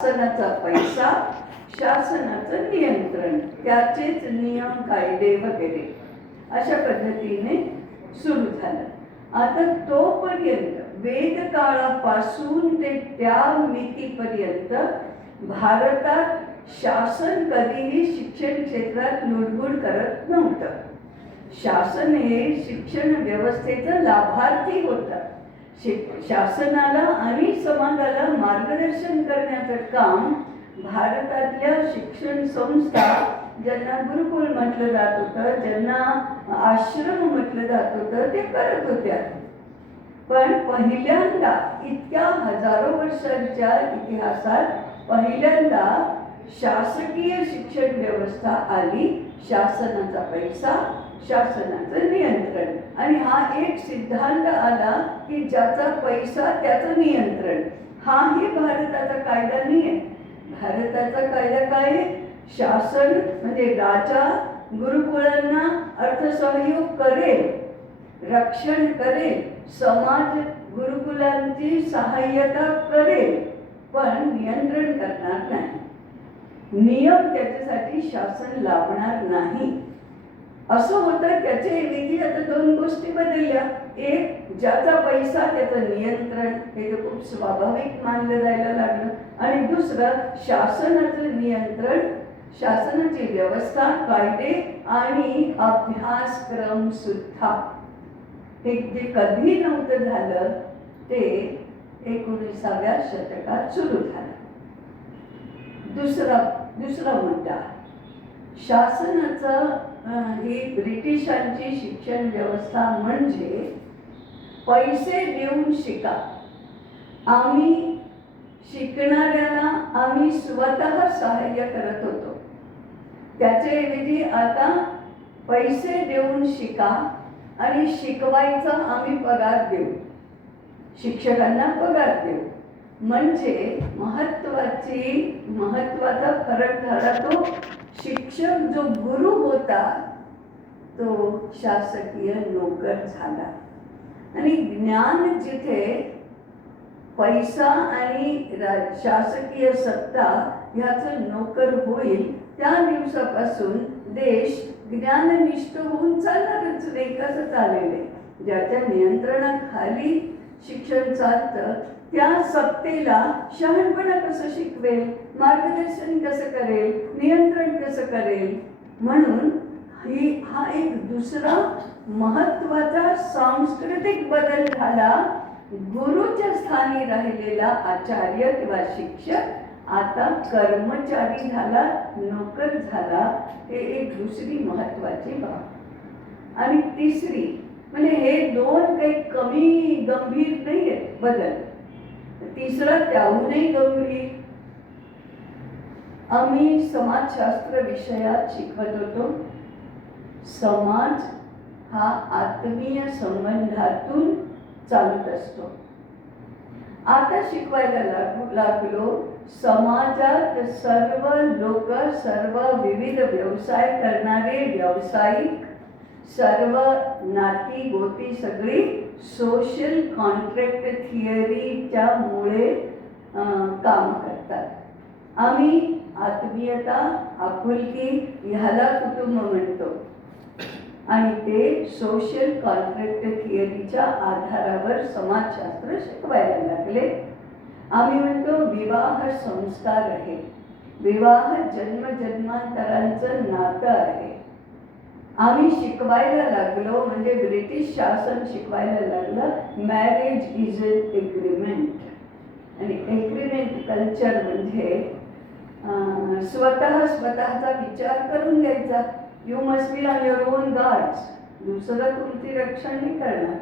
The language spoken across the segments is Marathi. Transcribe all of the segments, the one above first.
शासनाचा पैसा, शासनाचं नियंत्रण, त्याचेच नियम कायदे वगैरे अशा पद्धतीने सुरू झालं. आता तोपर्यंत वेदकाळापासून ते त्या मितीपर्यंत भारतात शासन कधीही शिक्षण क्षेत्रात लुडबुड करत नव्हतं. शासन हे शिक्षण व्यवस्थेचं लाभार्थी होतं. शासनाला आणि समाजाला मार्गदर्शन करण्याचं काम भारतातल्या शिक्षण संस्था, ज्यांना गुरुकुल म्हटलं जात होतं, ज्यांना आश्रम म्हटलं जात होतं, ते करत होत्या. पण पहिल्यांदा इतक्या हजारो वर्षांच्या इतिहासात पहिल्यांदा शासकीय शिक्षण व्यवस्था आली. शासनाचा पैसा, शासनाचं नियंत्रण. आणि हा एक सिद्धांत आला की ज्याचा पैसा त्याचं नियंत्रण. हाही भारताचा कायदा नाही आहे. भारताचा कायदा काय आहे? शासन म्हणजे राजा गुरुकुलांना अर्थसहयोग करेल, रक्षण करेल, समाज गुरुकुलांची सहाय्यता करेल, पण नियंत्रण करणार नाही. नियम त्याच्यासाठी शासन लावणार नाही. असं होतं. त्याच्याऐवजी आता दोन गोष्टी बदलल्या. एक, ज्याचा पैसा त्याचं नियंत्रण, हे तर खूप स्वाभाविक मानलं जायला लागलं. आणि दुसरं, शासनाचं नियंत्रण, शासनाची व्यवस्था, कायदे आणि अभ्यासक्रम सुद्धा. हे जे कधी नव्हतं झालं ते 19व्या शतकात सुरू झालं. दुसरा मुद्दा, शासनाचं ही ब्रिटिशांची शिक्षण व्यवस्था म्हणजे पैसे देऊन शिका. आम्ही शिकणाऱ्याला आम्ही स्वतः सहाय्य करत होतो. त्याच्याऐवजी आता पैसे देऊन शिका आणि शिकवायचा आम्ही पगार देऊ, शिक्षकांना पगार देऊ. म्हणजे महत्वाचा फरक झाला तो शिक्षक जो गुरु होता तो शासकीय नोकर झाला. आणि ज्ञान जिथे पैसा आणि शासकीय सत्ता ह्याचं नोकर होईल त्या दिवसापासून देश ज्ञाननिष्ठ होऊन चालणारच नाही. कसं चालेल? ज्याच्या नियंत्रणाखाली शिक्षण चालतं त्या सत्तेला शहाणपणा कसं शिकवेल, मार्गदर्शन कसं करेल, नियंत्रण कसं करेल? म्हणून हा एक दुसरा महत्वाचा सांस्कृतिक बदल झाला. गुरुच्या स्थानी राहिलेला आचार्य किंवा शिक्षक आता कर्मचारी झाला, नोकर झाला. हे एक दुसरी महत्वाची बाब. आणि तिसरी म्हणजे हे दोन काही कमी गंभीर नाही आहेत बदल. तिसरा त्याहूनही गंभीर. आम्ही समाजशास्त्र विषयात शिकवत होतो. समाज हा आत्मीय संबंधातून चालत असतो. आता शिकवायला लागलो समाजात सर्व लोक, सर्व विविध व्यवसाय करणारे व्यावसायिक, सर्व नाती गोती सगळी सोशल कॉन्ट्रॅक्ट थिअरीच्या मुळे काम करतात. आम्ही आत्मीयता, आपुलकी ह्याला कुटुंब म्हणतो. आणि ते सोशल कॉन्ट्रॅक्ट थिअरीच्या आधारावर समाजशास्त्र शिकवायला लागले. आम्ही म्हणतो विवाह संस्कार आहे. विवाह जन्मजन्मांतरांचं नातं आहे. आम्ही शिकवायला लागलो म्हणजे ब्रिटिश शासन शिकवायला लागलं मॅरेज इज अन एग्रीमेंट. आणि एग्रीमेंट कल्चर म्हणजे स्वतःचा विचार करून घ्यायचा. You must be on your on guards. दुसरा तुमची रक्षण नाही करणार,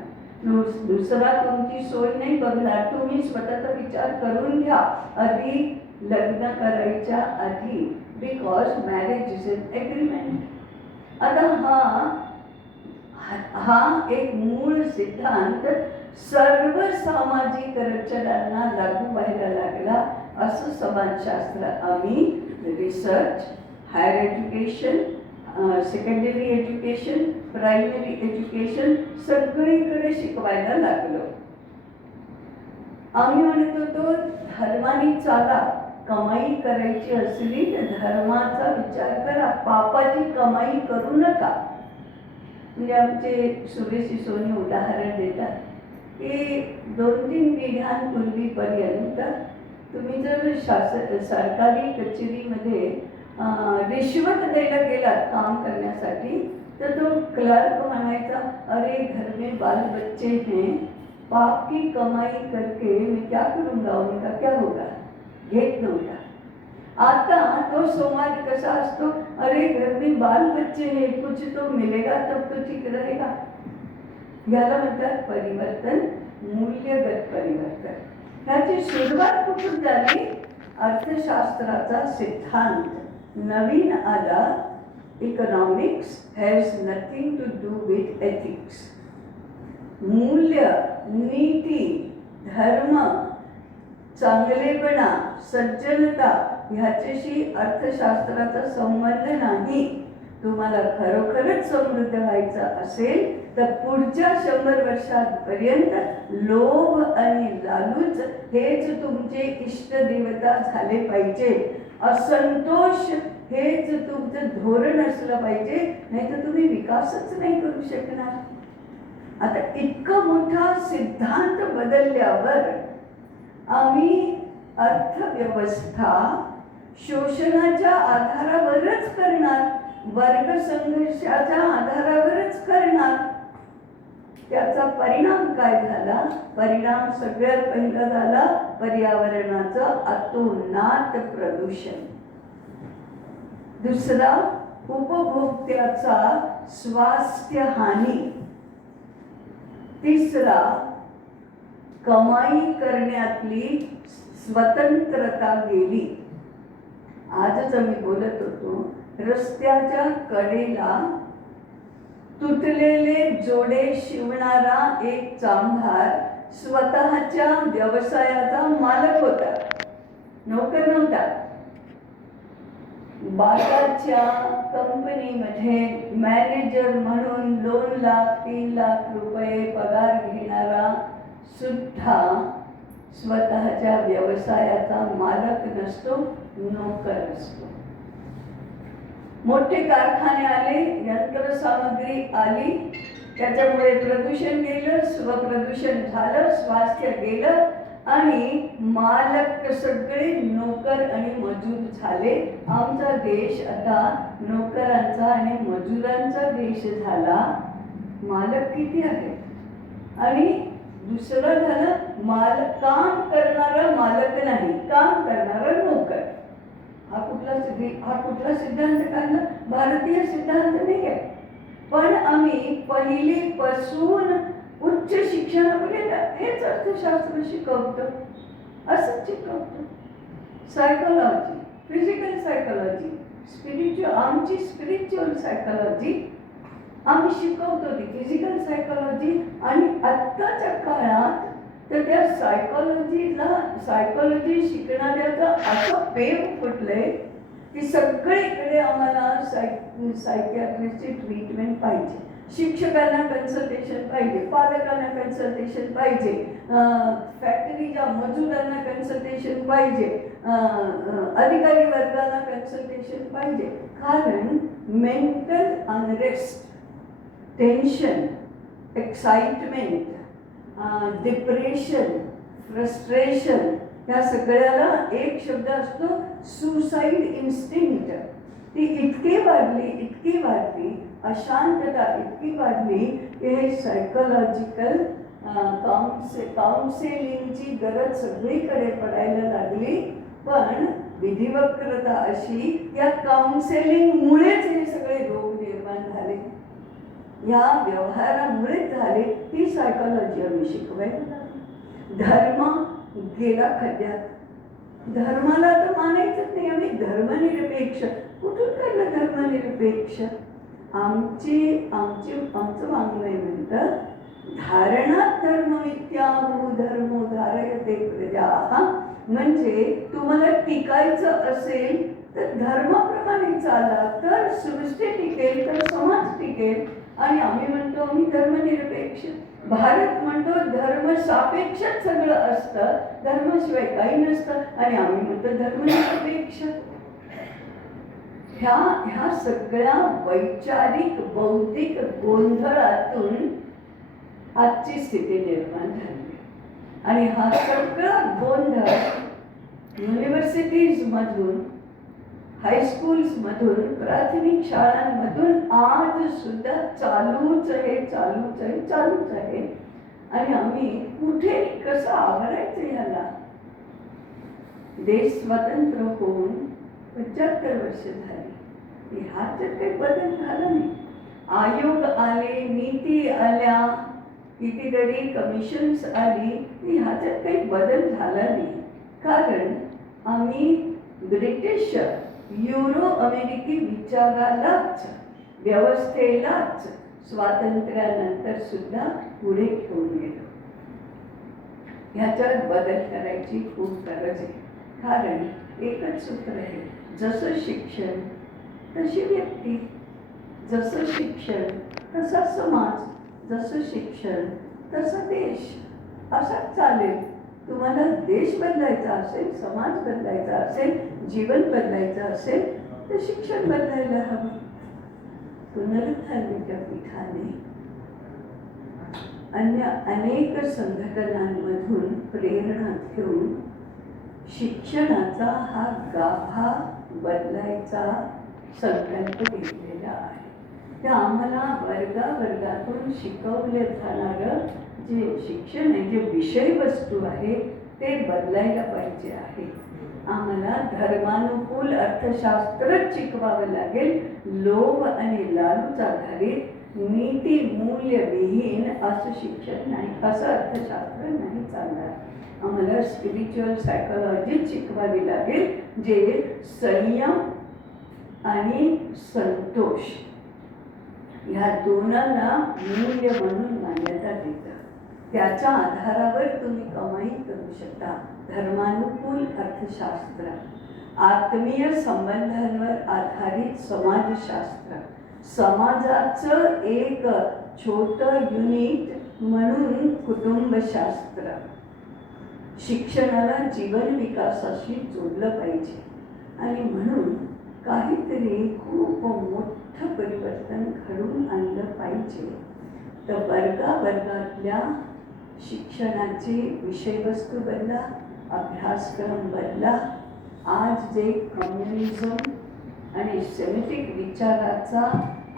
दुसरा तुमची सोय नाही बघणार. तुम्ही स्वतःचा विचार करून घ्या आधी लग्न करायच्या आधी. Because marriage is an agreement. आता हा एक मूळ सिद्धांत सर्व सामाजिक रचनांना लागू व्हायला लागला. असं समाजशास्त्र आम्ही research, higher education, secondary education, primary education सगळीकडे शिकवायला लागलो. आम्ही म्हणत होतो धर्माने चाला, कमाई करायची असली तर धर्माचा विचार करा, पापाची कमाई करू नका. म्हणजे आमचे सुरेशी सोनी उदाहरण देतात की 2-3 पिढ्यांपूर्वीपर्यंत तुम्ही जर सरकारी कचेरीमध्ये रिश्वत द्यायला गेलात काम करण्यासाठी, तर तो क्लर्क म्हणायचा, अरे घर में बाल बच्चे हैं, पाप की कमाई करके मैं क्या करूँगा, उनका क्या होगा, घेत नव्हता. आता तो संवाद कसा असतो, अरे घर में बाल बच्चे हैं, कुछ तो मिलेगा तब तो ठीक रहेगा. याला म्हणतात परिवर्तन, मूल्यगत परिवर्तन. ह्याची सुरुवात कुठून झाली? अर्थशास्त्राचा सिद्धांत नवीन आला. Economics has nothing to do with ethics. मूल्य, नीती, धर्म, चांगलेपणा, सज्जनता ह्याच्याशी अर्थशास्त्राचा संबंध नाही. तुम्हाला खरोखरच समृद्ध व्हायचं असेल तर पुढच्या 100 वर्षांपर्यंत लोभ आणि लालूच हेच तुमचे इष्टदेवता झाले पाहिजे. असंतोष हेच तुमचं धोरण असलं पाहिजे, नाही तर तुम्ही विकासच नाही करू शकणार. आता इतका मोठा सिद्धांत बदलल्यावर आम्ही अर्थव्यवस्था शोषणाच्या आधारावरच करणार, वर्ग संघर्षाच्या आधारावरच करणार. त्याचा परिणाम काय झाला? परिणाम सगळ्यात पहिला झाला पर्यावरणाचं अतोनात प्रदूषण. दुसरा उपभोक्त्याचा स्वास्थ्य हानी. तिसरा कमाई करण्यातली स्वतंत्रता गेली. आजच आम्ही बोलत होतो, रस्त्याच्या कडेला तुटलेले जोडे शिवणारा एक चांभार स्वतःच्या व्यवसायाचा मालक होता, नोकर नव्हता. बाटाच्या कंपनीमध्ये मॅनेजर म्हणून 2 लाख 3 लाख रुपये पगार घेणारा सुद्धा स्वतःच्या व्यवसायाचा मालक नसतो, नोकर असतो. मोठे कारखाने आले, यंत्रसामग्री आली, त्याच्यामुळे प्रदूषण गेलं, स्वप्रदूषण झालं, स्वास्थ्य गेलं आणि मालक सगळे नोकर आणि मजूर झाले. आमचा देश आता नोकरांचा आणि मजुरांचा देश झाला. मालक किती आहेत? आणि दुसरं झालं काम करणारा मालक नाही, काम करणारा नोकर. हा कुठला सिद्धांत काढला? भारतीय सिद्धांत नाही आहे, पण आम्ही पहिलीपासून उच्च शिक्षणापर्यंत हेच अर्थशास्त्र शिकवतो, असंच शिकवतो. सायकोलॉजी, फिजिकल सायकोलॉजी, आमची स्पिरिच्युअल सायकोलॉजी आम्ही शिकवतो, ती फिजिकल सायकोलॉजी. आणि आत्ताच्या काळात तर त्या सायकोलॉजी शिकणाऱ्याचं असं पेव फुटलंय की सगळीकडे आम्हाला सायकियाट्रिस्टची ट्रीटमेंट पाहिजे, शिक्षकांना कन्सल्टेशन पाहिजे, पालकांना कन्सल्टेशन पाहिजे, फॅक्टरीच्या मजुरांना कन्सल्टेशन पाहिजे, अधिकारी वर्गाला कन्सल्टेशन पाहिजे. कारण mental unrest, tension, excitement, depression, frustration, या सगळ्याला एक शब्द असतो, सुसाईड इन्स्टिंक्ट. ती इतकी वाढली, अशांतता इतकी वाढली की हे सायकोलॉजिकल काउन्सिलिंगची गरज सगळीकडे पडायला लागली. पण विधिवक्रता अशी, या काउन्सिलिंगमुळेच हे सगळे रोग निर्माण झाले, या व्यवहारामुळेच झाले. ती सायकोलॉजी आम्ही शिकवायला लागली. धर्म गेला खड्ड्यात. धर्माला तर मानायचंच नाही आम्ही. धर्मनिरपेक्ष कुठून काढलं? धर्मनिरपेक्ष आमचं वाङ्मय म्हणतं, धारणात धर्मविद्याहु धर्मो धारयते प्रजाः. म्हणजे तुम्हाला टिकायचं असेल तर धर्माप्रमाणे चाला, तर सृष्टी टिकेल, तर समाज टिकेल. आणि आम्ही म्हणतो आम्ही धर्मनिरपेक्ष. भारत म्हणतो धर्म सापेक्षच सगळं असतं, धर्माशिवाय काही नसतं, आणि आम्ही म्हणतो धर्म सापेक्ष. ह्या सगळ्या वैचारिक बौद्धिक गोंधळातून आजची स्थिती निर्माण झाली. आणि हा सगळा गोंधळ युनिव्हर्सिटीज मधून, हायस्कूल्स मधून, प्राथमिक शाळांमधून आज सुद्धा चालूच आहे. आणि आम्ही कुठे कसं आवरायचं याला? देश स्वतंत्र होऊन 75 वर्ष झाली, ह्याच्यात काही बदल झाला नाही. आयोग आले, नीती आल्या, कितीतरी कमिशन्स आली, ह्याच्यात काही बदल झाला नाही. कारण आम्ही ब्रिटिश युरो अमेरिकी विचारालाच, व्यवस्थेलाच स्वातंत्र्यानंतर सुद्धा पुढे घेऊन गेलो. ह्याच्यात बदल करायची खूप गरज आहे. कारण एकच सूत्र आहे, जसं शिक्षण तशी व्यक्ती, जसं शिक्षण तसा समाज, जसं शिक्षण तसा देश. असाच चालेल. तुम्हाला देश बदलायचा असेल, समाज बदलायचा असेल, जीवन बदलायचं असेल तर शिक्षण बदलायला हवं. पुनरुत्थान विद्यापीठाने अन्य अनेक संघटनांमधून प्रेरणा घेऊन शिक्षणाचा हा गाभा बदलायचा संकल्प घेतलेला आहे. ते आम्हाला वर्गातून शिकवले जाणारं जे शिक्षण आहे, जे विषयवस्तू आहे, ते बदलायला पाहिजे आहे. आम्हाला धर्मानुकूल अर्थशास्त्रच शिकवावं लागेल. लोभ आणि लालूच आधारित, नीती मूल्यविहीन असं शिक्षण नाही, असं अर्थशास्त्र नाही चालणार. आम्हाला स्पिरिच्युअल सायकोलॉजी शिकवावी लागेल, जे संयम आणि संतोष ह्या दोनांना मूल्य म्हणून मान्यता देतं. त्याच्या आधारावर तुम्ही कमाई करू शकता. धर्मानुकूल अर्थशास्त्र, आत्मीय संबंधांवर आधारित समाजशास्त्र, समाजाचं एक छोटं युनिट म्हणून कुटुंबशास्त्र, शिक्षणाला जीवन विकासाशी जोडलं पाहिजे. आणि म्हणून काहीतरी खूप मोठं परिवर्तन घडवून आणलं पाहिजे. तर वर्गातल्या शिक्षणाची विषयवस्तू बदला, अभ्यासक्रम बदला. आज जे कम्युनिझम आणि सेमिटिक विचाराचा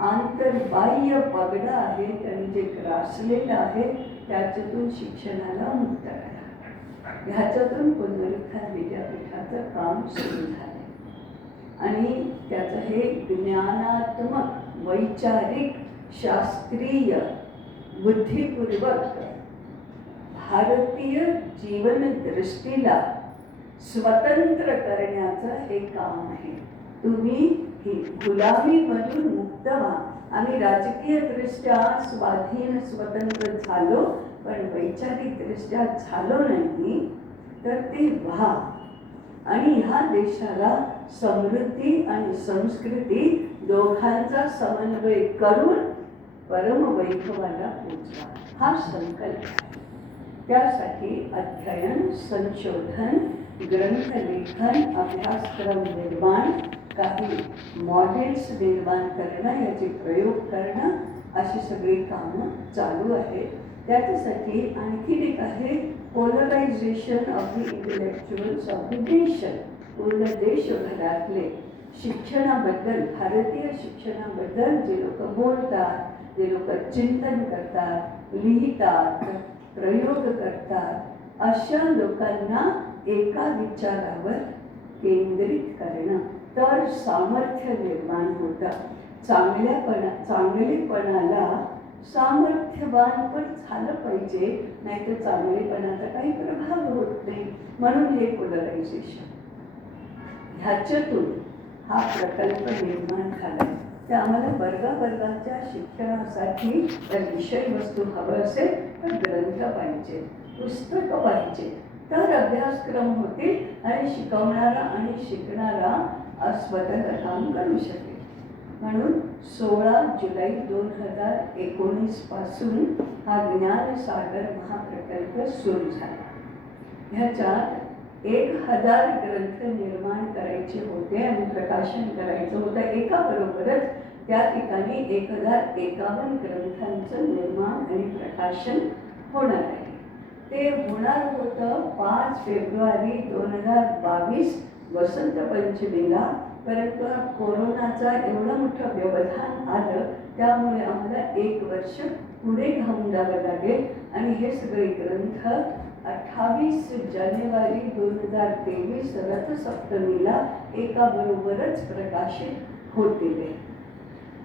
आंतरबाह्य पगडा आहे आणि जे ग्रासलेलं आहे, त्याच्यातून शिक्षणाला मुक्त करा. ह्याच्यातून पुनरुत्थान विद्यापीठाचं काम सुरू झालं. आणि त्याचं हे ज्ञानात्मक, वैचारिक, शास्त्रीय, बुद्धिपूर्वक भारतीय जीवनदृष्टीला स्वतंत्र करण्याचं हे काम आहे. तुम्ही ही गुलामीमधून मुक्त व्हा. आम्ही राजकीय दृष्ट्या स्वाधीन स्वतंत्र झालो, पण वैचारिक दृष्ट्या झालो नाही. तर ते व्हा आणि ह्या देशाला समृद्धी आणि संस्कृती दोघांचा समन्वय करून परमवैभवाला पोचवा, हा संकल्प आहे. त्यासाठी अध्ययन, संशोधन, ग्रंथलेखन, अभ्यासक्रम निर्माण, काही मॉडेल्स निर्माण करणं, याचे प्रयोग करणं, अशी सगळी कामं चालू आहेत. त्याच्यासाठी आणखी एक आहे, polarisation of the intellectuals of the nation. पूर्ण देशभरातले शिक्षणाबद्दल, भारतीय शिक्षणाबद्दल जे लोक बोलतात, जे लोक चिंतन करतात, लिहितात, प्रयोग करतात, अशा लोकांना एका विचारावर केंद्रित करणं. तर सामर्थ्य निर्माण होतं. चांगलेपणाला सामर्थ्यवान पण झालं पाहिजे, नाही तर चांगलेपणाचा काही प्रभाव होत नाही. म्हणून हे पोलरायझेशन, ह्याच्यातून हा प्रकल्प निर्माण झाला. ते आम्हाला वर्गाच्या शिक्षणासाठी विषयवस्तू हवं असेल तर ग्रंथ पाहिजे, पुस्तकं पाहिजे, तर अभ्यासक्रम होतील आणि शिकवणारा आणि शिकणारा स्वतंत्र काम करू शकेल. म्हणून 16 जुलै 2019 पासून हा ज्ञानसागर महाप्रकल्प सुरू झाला. ह्याच्यात 1000 ग्रंथ निर्माण करायचे होते आणि प्रकाशन करायचं होतं. एकाबरोबरच त्या ठिकाणी 1051 ग्रंथांचं निर्माण आणि प्रकाशन होणार आहे. ते होणार होतं 5 फेब्रुवारी 2022 वसंत पंचमीला, परंतु कोरोनाचा एवढं मोठं व्यवधान आलं, त्यामुळे आम्हाला 1 वर्ष पुढे घेऊन जावं लागेल आणि हे सगळे ग्रंथ 28 जानेवारी 2023 रथसप्तमीला एकाबरोबरच प्रकाशित होतील.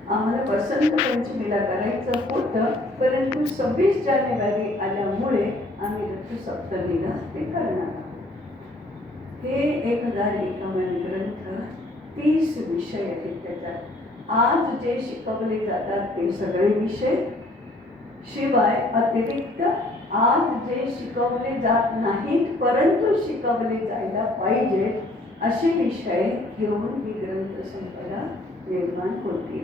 आम्हाला वसंत पंचमीला करायचं होतं, परंतु 26 जानेवारी आल्यामुळे आम्ही रथसप्तमीला ते करणार आहोत. हे 1051 ग्रंथ 30 विषय आहेत. त्याच्यात आज जे शिकवले जातात ते सगळे विषय, शिवाय अतिरिक्त आज जे शिकवले जात नाहीत परंतु शिकवले जायला पाहिजेत असे विषय घेऊन ही ग्रंथसंपदा निर्माण होते.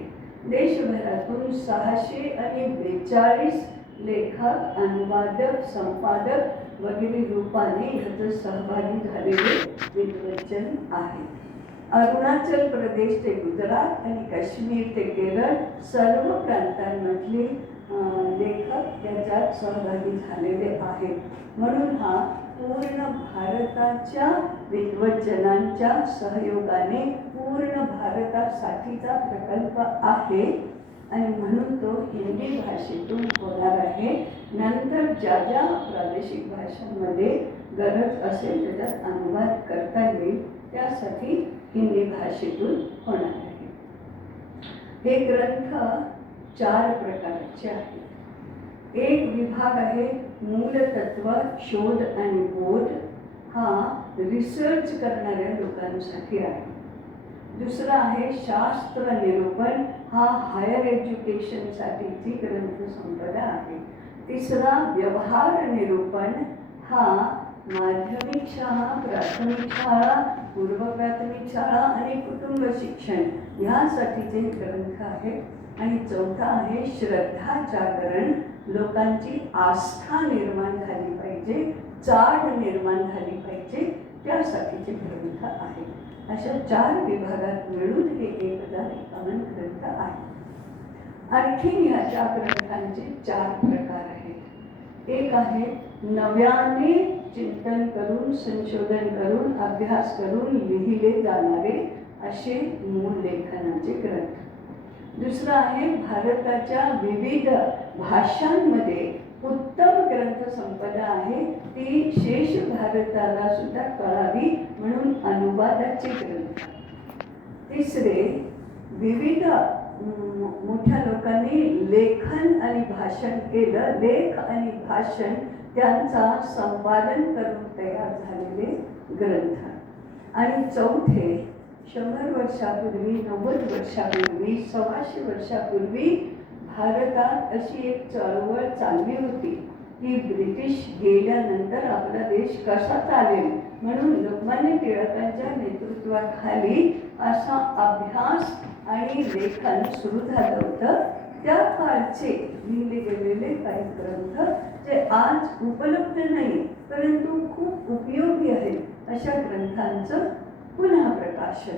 देशभरातून 642 लेखक, अनुवादक, संपादक वगैरे रूपाने ह्यात सहभागी झालेले विद्वज्जन आहेत. अरुणाचल प्रदेश ते गुजरात आणि काश्मीर ते केरळ सर्व प्रांतांमधले लेखक त्याच्यात सहभागी झालेले आहेत. म्हणून हा पूर्ण भारताच्या विद्वज्जनांच्या सहयोगाने पूर्ण भारतासाठीचा प्रकल्प आहे आणि म्हणून तो हिंदी भाषेतून होणार आहे. नंतर ज्या ज्या प्रादेशिक भाषांमध्ये गरज असेल त्याच्यात अनुवाद करता येईल त्यासाठी हिंदी भाषेतून होणार आहे. हे ग्रंथ 4 प्रकारचे आहेत. एक विभाग आहे मूलतत्व, शोध आणि बोध, हा रिसर्च करणाऱ्या लोकांसाठी आहे. दुसरा आहे शास्त्र निरूपण, हा हायर एज्युकेशनसाठीची ग्रंथसंपदा आहे. तिसरा व्यवहार निरूपण, हा माध्यमिक शाळा, प्राथमिक शाळा, पूर्व प्राथमिक शाळा आणि कुटुंब शिक्षण ह्यासाठीचे ग्रंथ आहेत. आणि चौथा आहे श्रद्धा जागरण, लोकांची आस्था निर्माण झाली पाहिजे, चाड निर्माण झाली पाहिजे त्यासाठीचे ग्रंथ आहेत. अशा 4 विभागात मिळून हे 1051 ग्रंथ आहेत. आणखी ह्या ग्रंथांचे 4 प्रकार आहेत. एक आहे नव्याने चिंतन करून, संशोधन करून, अभ्यास करून लिहिले जाणारे असे मूळ लेखनाचे ग्रंथ. दुसरं आहे भारताच्या विविध भाषांमध्ये उत्तम ग्रंथसंपदा आहे, ती शेष भारताला सुद्धा कळावी म्हणून अनुवादाचे ग्रंथ. तिसरे विविध मोठ्या लोकांनी लेखन आणि भाषण केलं, लेख आणि भाषण त्यांचा संपादन करून तयार झालेले ग्रंथ. आणि चौथे 100 वर्षापूर्वी, 90 वर्षापूर्वी, 125 वर्षापूर्वी भारतात अशी एक चळवळ चालली होती की ब्रिटिश गेल्यानंतर आपला देश कसा चालेल म्हणून लोकमान्य टिळकांच्या नेतृत्वाखाली असा अभ्यास आणि लेखन सुरू झालं होतं. त्या काळचे लिहिले गेलेले काही ग्रंथ जे आज उपलब्ध नाही परंतु खूप उपयोगी आहेत अशा ग्रंथांचं पुन्हा प्रकाशन.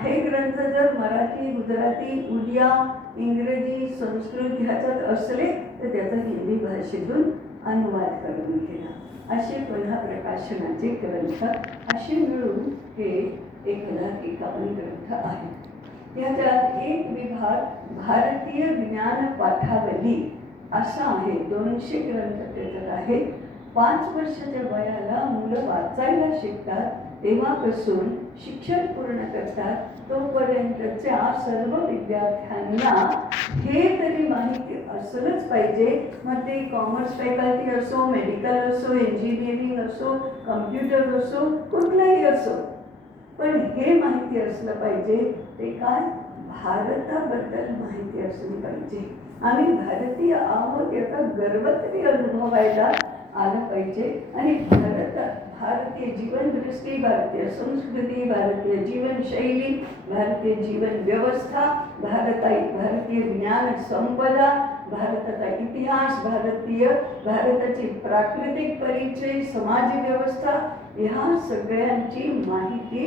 हे ग्रंथ जर मराठी, गुजराती, उडिया, इंग्रजी, संस्कृत ह्याच्यात असले तर त्याचा हिंदी भाषेतून अनुवाद करून घेणं, असे पुन्हा प्रकाशनाचे ग्रंथ असे मिळून हे 1051 ग्रंथ आहेत. याच्यात एक विभाग भारतीय ज्ञान पाठावली असा आहे. 200 ग्रंथ त्याच्यात आहेत. 5 वर्षाच्या वयाला मुलं वाचायला शिकतात, तेव्हापासून शिक्षण पूर्ण करतात तोपर्यंतच्या सर्व विद्यार्थ्यांना हे तरी माहिती असलंच पाहिजे. मग ते कॉमर्स फॅकल्टी असो, मेडिकल असो, इंजिनिअरिंग असो, कम्प्युटर असो, कुठलाही असो, पण हे माहिती असलं पाहिजे. ते काय? भारताबद्दल माहिती असली पाहिजे. आम्ही भारतीय आहोत याचा गर्व तरी अनुभवायला आलं पाहिजे. आणि भारतीय जीवनदृष्टी, भारतीय संस्कृती, भारतीय जीवनशैली, भारतीय जीवन व्यवस्था, भारतीय ज्ञान संपदा, भारताचा इतिहास, भारताची प्राकृतिक परिचय, समाज व्यवस्था, ह्या सगळ्यांची माहिती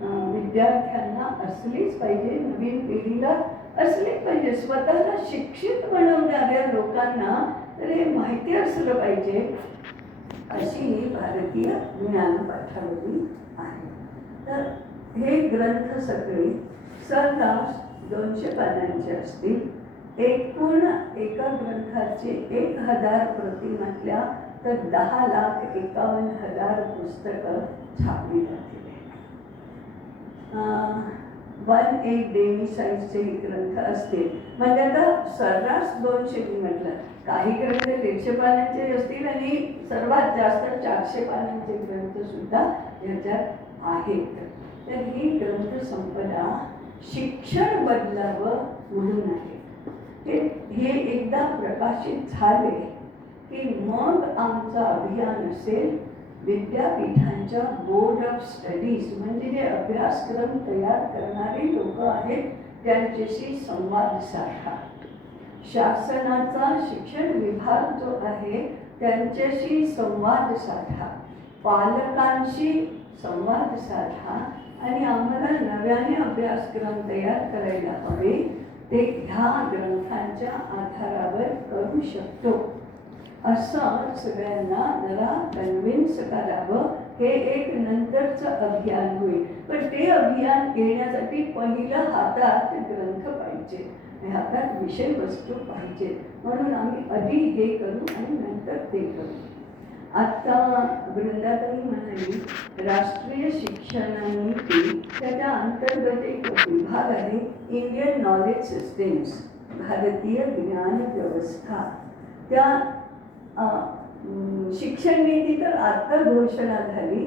विद्यार्थ्यांना असलीच पाहिजे, नवीन पिढीला असलीच पाहिजे. स्वतःला शिक्षित बनवणाऱ्या लोकांना तर हे माहिती असलं पाहिजे, अशी ही भारतीय ज्ञानपाठावली आहे. तर हे ग्रंथ सगळे सर्रास 200 पानांचे असतील. एकूण एका ग्रंथाचे 1000 प्रती म्हटल्या तर 10,51,000 पुस्तकं छापली जातील. 1 डेमी साईजचे ग्रंथ असतील. म्हणजे आता सर्रास 200 म्हटलं, काही ग्रंथ 150 पानांचे असतील आणि सर्वात जास्त 400 पानांचे ग्रंथ सुद्धा याच्यात आहेत. तर ही ग्रंथसंपदा शिक्षण बदलावं म्हणून आहे. हे एकदा प्रकाशित झाले की मग आमचं अभियान असेल विद्यापीठांच्या बोर्ड ऑफ स्टडीज, म्हणजे जे अभ्यासक्रम तयार करणारे लोक आहेत त्यांच्याशी संवाद साधा. शासनाचा शिक्षण विभाग जो आहे त्यांच्याशी संवाद साधा, पालकांशी संवाद साधा आणि आम्हाला नव्याने अभ्यासक्रम तयार करायला हवे ते ह्या ग्रंथांच्या आधारावर करू शकतो, असं सगळ्यांना जरा कन्व्हिन्स करावं. हे एक नंतरचं अभियान होईल, पण ते अभियान घेण्यासाठी पहिलं हातात ग्रंथ पाहिजे, हातात विषय वस्तू पाहिजे. म्हणून आम्ही आधी हे करू आणि नंतर ते करू. आता वृंदाताई म्हणाली राष्ट्रीय शिक्षण नीती, त्याच्या अंतर्गत एक विभाग आहे इंडियन नॉलेज सिस्टीम्स, भारतीय ज्ञान व्यवस्था. त्या शिक्षण नीती तर आता घोषणा झाली.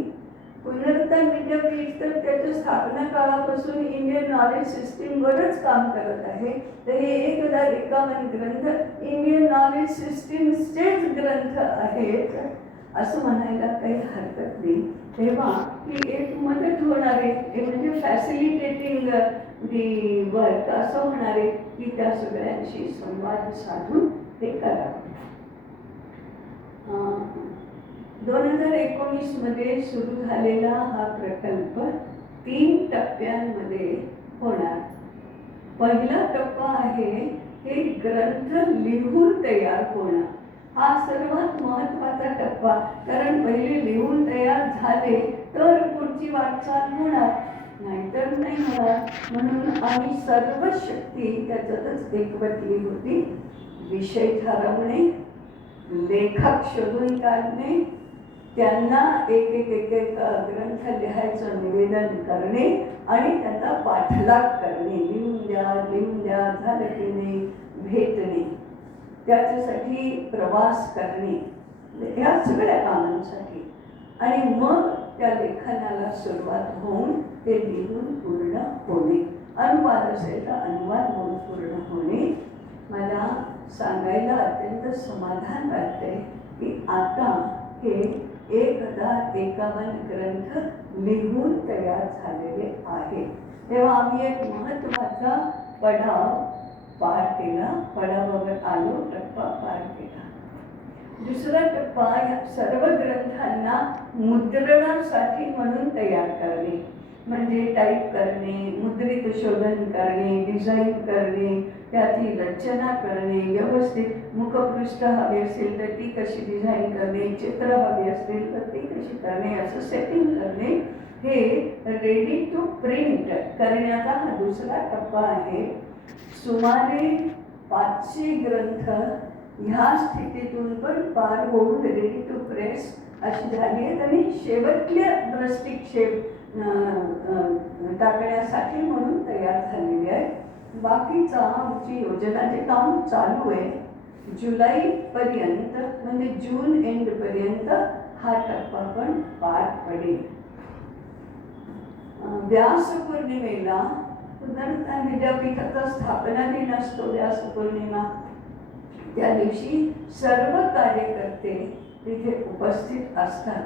पुनरुत्थान विद्यापीठ तर त्याच्या स्थापना काळापासून इंडियन नॉलेज सिस्टीमवरच काम करत आहे. तर हे 1051 ग्रंथ इंडियन नॉलेज सिस्टीमचेच ग्रंथ आहेत असं म्हणायला काही हरकत नाही. तेव्हा ही एक मदत होणार आहे, म्हणजे फॅसिलिटेटिंग दी वर्क असं होणार आहे की त्या सगळ्यांशी संवाद साधून ते करावं. 2019 मध्ये सुरू झालेला हा प्रकल्प 3 टप्प्यांमध्ये होणार. पहिला टप्पा आहे हे ग्रंथ लिहून तयार होणं. हा सर्वात महत्त्वाचा टप्पा, कारण पहिले लिहून तयार झाले तर पुढची वाटचाल होणार, नाहीतर नाही होणार. म्हणून आम्ही सर्व शक्ती त्याच्यातच एकवटली होती. विषय ठरवणे, लेखक शोधून काढणे, त्यांना एक ग्रंथ लिहायचं निवेदन करणे आणि त्याचा पाठलाग करणे, लिहून द्या झालं की नाही, भेटणे, त्याच्यासाठी प्रवास करणे, ह्या सगळ्या कामांसाठी. आणि मग त्या लेखनाला सुरुवात होऊन ते लिहून पूर्ण होणे, अनुवाद असेल तर अनुवाद होऊन पूर्ण होणे. मला सांगायला अत्यंत समाधान वाटते की आता हे 1051 ग्रंथ लिहून तयार झालेले आहेत. तेव्हा आम्ही एक महत्त्वाचा पडाव पार केला, पडावावर आलो, टप्पा पार केला. दुसरा टप्पा या सर्व ग्रंथांना मुद्रणासाठी म्हणून तयार करणे, म्हणजे टाईप करणे, मुद्रित शोधन करणे, डिझाईन करणे, त्याची रचना करणे, व्यवस्थित मुखपृष्ठ हवे असेल तर ती कशी डिझाईन करणे, चित्र हवे असतील तर ती कशी करणे, असं सेटिंग करणे. हे रेडी टू प्रिंट करण्याचा हा दुसरा टप्पा आहे. सुमारे 500 ग्रंथ ह्या स्थितीतून पण पार होऊन रेडी टू प्रेस अशी झाली आहेत आणि शेवटल्या दृष्टिक्षेप टाकण्यासाठी म्हणून तयार झालेली आहे. बाकीचा आमची योजनाचे काम चालू आहे. जुलैपर्यंत म्हणजे जून एंडपर्यंत हा टप्पा पण पार पडेल. व्यास पौर्णिमेला पुनरुत्थान विद्यापीठाचा स्थापना दिन असतो. व्यास पौर्णिमा त्या दिवशी सर्व कार्यकर्ते तिथे उपस्थित असतात.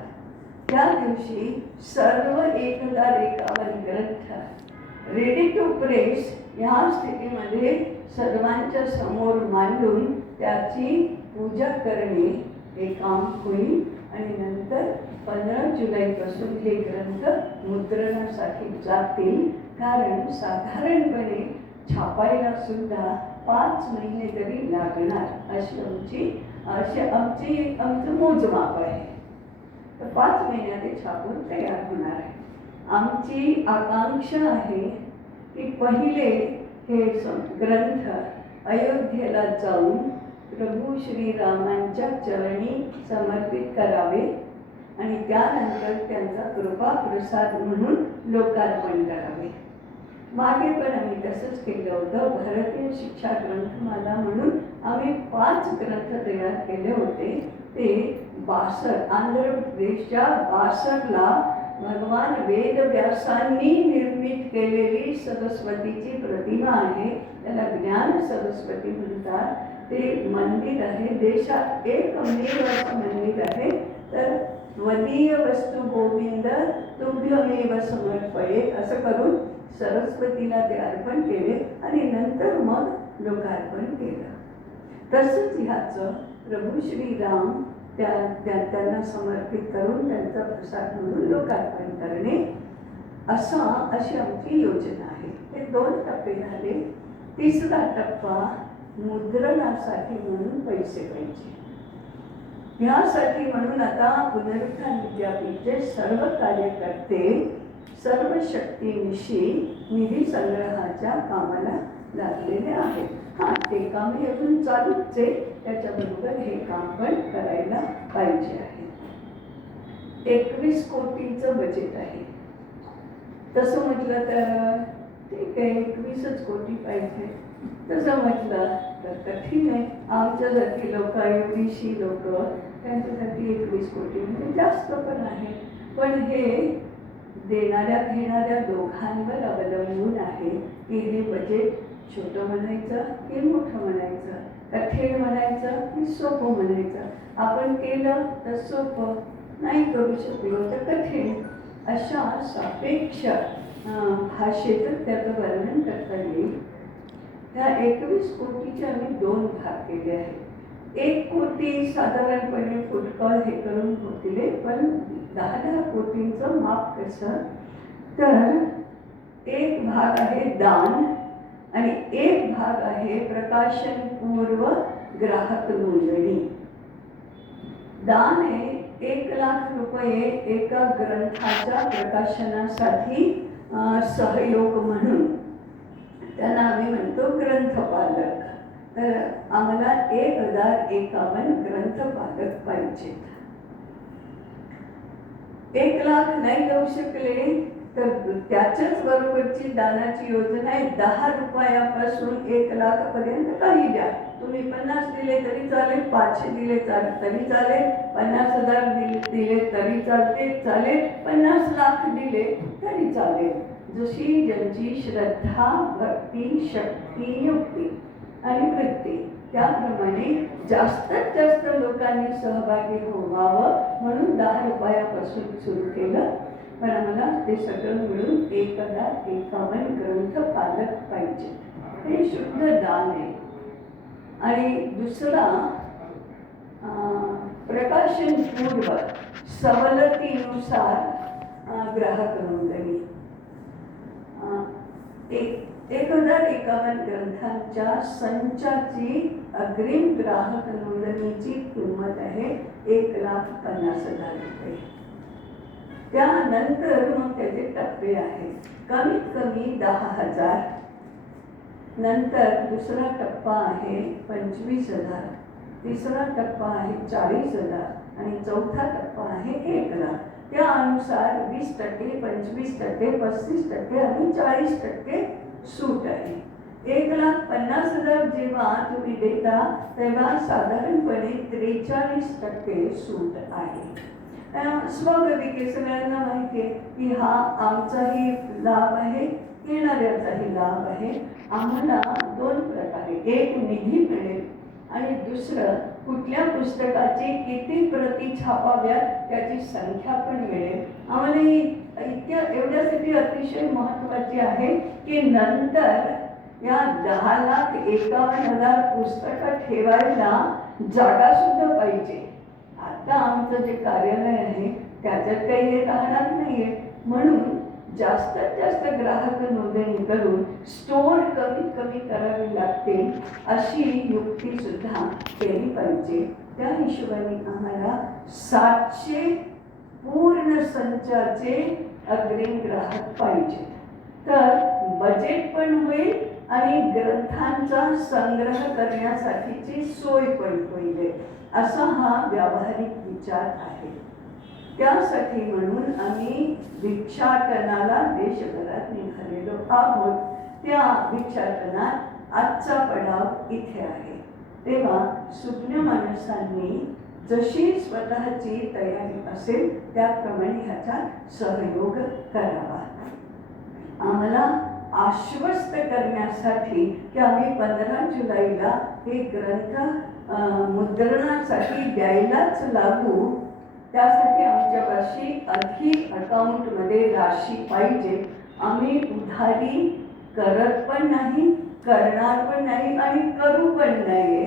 त्या दिवशी सर्व 1051 ग्रंथ रेडी टू प्रेस ह्या स्थितीमध्ये सर्वांच्या समोर मांडून त्याची पूजा करणे हे काम होईल. आणि नंतर 15 जुलैपासून हे ग्रंथ मुद्रणासाठी जातील. कारण साधारणपणे छापायला सुद्धा 5 महिने तरी लागणार आमचं मोजमाप आहे. तर 5 महिन्यात ते छापून तयार होणार आहे. आमची आकांक्षा आहे की पहिले हे ग्रंथ अयोध्येला जाऊन प्रभू श्रीरामांच्या चरणी समर्पित करावे आणि त्यानंतर त्यांचा कृपा प्रसाद म्हणून लोकार्पण करावे. मागे पण आम्ही तसंच केलं होतं. भारतीय शिक्षा ग्रंथमाला म्हणून आम्ही 5 ग्रंथ तयार केले होते. ते आंध्र प्रदेशच्या बासरला भगवान वेदव्यासांनी निर्मित केलेली सरस्वतीची प्रतिमा आहे. त्याला ज्ञान सरस्वती म्हणतात. ते मंदिर आहे. देशात एकमेव असं मंदिर आहे. तर त्वदीय वस्तू गोविंद तुभ्यमेव समर्पये असं करून सरस्वतीला ते अर्पण केले आणि नंतर मग लोकार्पण केलं. तसंच ह्याचं प्रभू श्रीराम त्यांना समर्पित करून त्यांचा प्रसाद म्हणून लोकार्पण करणे अशी आमची योजना आहे. हे 2 टप्पे झाले. 3रा टप्पा मुद्रणासाठी म्हणून पैसे पाहिजे. ह्यासाठी म्हणून आता पुनरुत्थान विद्यापीठचे सर्व कार्यकर्ते सर्व शक्तीनिशी निधी संग्रहाच्या कामाला लागलेले आहेत. ते काम अजून चालूच आहे. त्याच्याबरोबर हे काम पण करायला पाहिजे आहे. 21 कोटीचं बजेट आहे. तसं म्हटलं तर ठीक आहे, 21च कोटी पाहिजे. तसं म्हटलं तर कठीण आहे. आमच्यासारखी लोक, एवढीशी लोक, त्यांच्यासाठी 21 कोटी म्हणजे जास्त पण आहे. पण हे देणाऱ्या घेणाऱ्या दोघांवर अवलंबून आहे की हे बजेट छोटं म्हणायचं की मोठं म्हणायचं, कठीण म्हणायचं की सोपं म्हणायचं. आपण केलं तर सोपं, नाही करू शकलो तर कठीण, अशा सापेक्ष भाषेतच त्याचं वर्णन करता येईल. त्या 21 कोटीचे आम्ही 2 भाग केले आहेत. 1 कोटी साधारणपणे फुटकळ हे करून होतील. पण 10-10 कोटींचं माप कसं, तर 1 भाग आहे दान आणि 1 भाग आहे प्रकाशनपूर्व ग्राहक नोंदणी. दान आहे 1 लाख रुपये एका ग्रंथाच्या प्रकाशनासाठी सहयोग म्हणून. त्यांना आम्ही म्हणतो ग्रंथपालक. तर आम्हाला 1051 ग्रंथपालक पाहिजेत. 1 लाख नाही देऊ शकले तर त्याच्याच बरोबरची दानाची योजना आहे. 10 रुपयापासून 1 लाखापर्यंत काही द्या. तुम्ही 50 दिले तरी चालेल, 500 दिले तरी चालेल, 50,000 दिले तरी चालेल, 50 लाख दिले तरी चालेल. जशी ज्यांची श्रद्धा, भक्ती, शक्ती, युक्ती आणि वृत्ती त्याप्रमाणे जास्तीत जास्त लोकांनी सहभागी व्हावं म्हणून 10 रुपयापासून सुरू केलं. पण आम्हाला ते सगळं मिळून 1051 ग्रंथपालक पाहिजे. हे शुद्ध दान आहे. आणि दुसरा प्रकाशनपूर्व सवलतीनुसार ग्राहक नोंदणी. 1051 ग्रंथांच्या संचाची अग्रिम ग्राहक नोंदणीची किंमत आहे 1,50,000 रुपये. त्यानंतर मग त्याचे टप्पे आहेत. कमीत कमी 10,000. नंतर दुसरा टप्पा आहे 25,000. तिसरा टप्पा आहे 40,000 आणि चौथा टप्पा आहे 1 लाख. त्यानुसार 20%, 25%, 35% आणि 40% सूट आहे. 1,50,000 जेव्हा तुम्ही देता तेव्हा साधारणपणे 43% सूट आहे. स्वगविके सगळ्यांना माहिती आहे की हा आमचाही लाभ आहे, येणाऱ्याचाही लाभ आहे. आम्हाला 2 प्रकारे, एक निधी मिळेल आणि दुसरं कुठल्या पुस्तकाची किती प्रती छापाव्यात त्याची संख्या पण मिळेल. आम्हाला ही एवढ्यासाठी अतिशय महत्त्वाची आहे की नंतर या 10,51,000 पुस्तकं ठेवायला जागा सुद्धा पाहिजे. आता आमचं जे कार्यालय आहे त्याच्यात काही हे राहणार नाहीये, म्हणून जास्तीत जास्त ग्राहक नोंदणी करून स्टोअर कमीत कमी करावी लागते अशी युक्ती सुद्धा केली पाहिजे. त्या हिशोबाने आम्हाला 700 पूर्ण संचाचे अग्रिम ग्राहक पाहिजे. तर बजेट पण होईल आणि ग्रंथांचा संग्रह करण्यासाठीची सोय पण होईल, असा हा व्यावहारिक विचार आहे. त्यासाठी म्हणून आम्ही भिक्षाटनाला देशभरात निघालेलो आहोत. त्या भिक्षाटनात आजचा पडाव इथे आहे. तेव्हा सुज्ञ माणसांनी जशी स्वतःची तयारी असेल त्याप्रमाणे ह्याचा सहयोग करावा. आम्हाला आश्वस्त करण्यासाठी की आम्ही 15 जुलैला हे ग्रंथ मुद्रणासाठी द्यायलाच लागू, त्यासाठी आमच्यापाशी अधिक अकाउंटमध्ये राशी पाहिजे. आम्ही उधारी करत पण नाही, करणार पण नाही आणि करू पण नाही.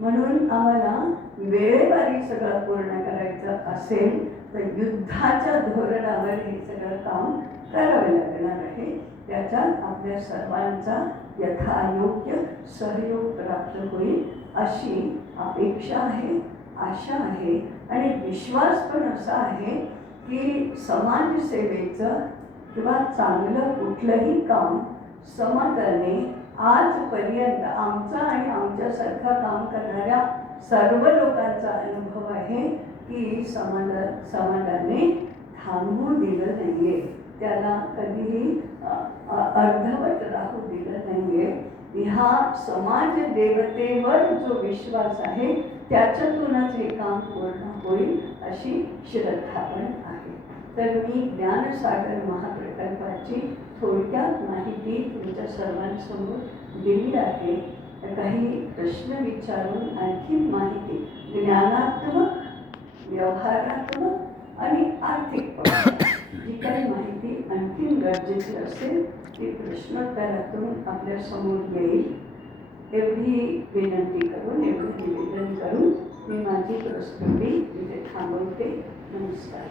म्हणून आम्हाला वेळेवारी सगळं पूर्ण करायचं असेल तर युद्धाच्या धोरणावर हे सगळं काम करावं लागणार आहे. त्याच्यात आपल्या सर्वांचा यथायोग्य सहयोग प्राप्त होईल अशी अपेक्षा आहे, आशा आहे आणि विश्वास पण असा आहे की समाजसेवेचं किंवा चांगलं कुठलंही काम समाजाने आजपर्यंत आमचा आणि आमच्यासारखं काम करणाऱ्या सर्व लोकांचा अनुभव आहे की समाजाने थांबवू दिलं नाहीये, त्याला कधीही अर्धवट राहू दिलं नाहीये. ह्या समाज देवतेवर जो विश्वास आहे त्याच्यातूनच हे काम पूर्ण होईल अशी श्रद्धा पण आहे. तर मी ज्ञानसागर महाप्रकल्पाची थोडक्यात माहिती तुमच्या सर्वांसमोर दिली आहे. काही प्रश्न विचारून आणखी माहिती ज्ञानात्मक, व्यवहारात्मक आणि आर्थिक जी काही माहिती आणखी गरजेची असेल ती प्रश्नोत्तरातून आपल्या समोर येईल एवढी विनंती करून, एवढं निवेदन करून मी माझी प्रस्तुती इथे थांबवते. नमस्कार.